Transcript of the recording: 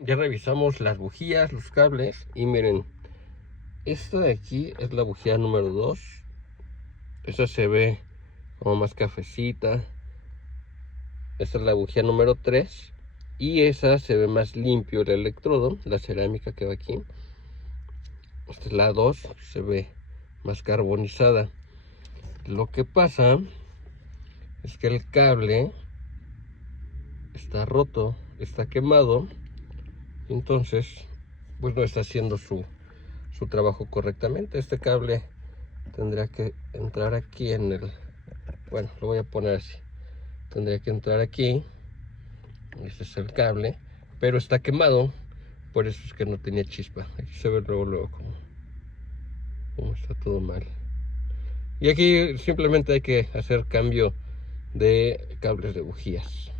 Ya revisamos las bujías, los cables, y miren, esta de aquí es la bujía número 2. Esta se ve como más cafecita. Esta es la bujía número 3. Y esa se ve más limpio el electrodo, la cerámica que va aquí. Esta es la 2, se ve más carbonizada. Lo que pasa es que el cable está roto, está quemado. Entonces, pues no está haciendo su trabajo correctamente. Este cable tendría que entrar aquí en el... Bueno, lo voy a poner así. Tendría que entrar aquí. Este es el cable, pero está quemado. Por eso es que no tenía chispa. Aquí se ve luego como está todo mal. Y aquí simplemente hay que hacer cambio de cables de bujías.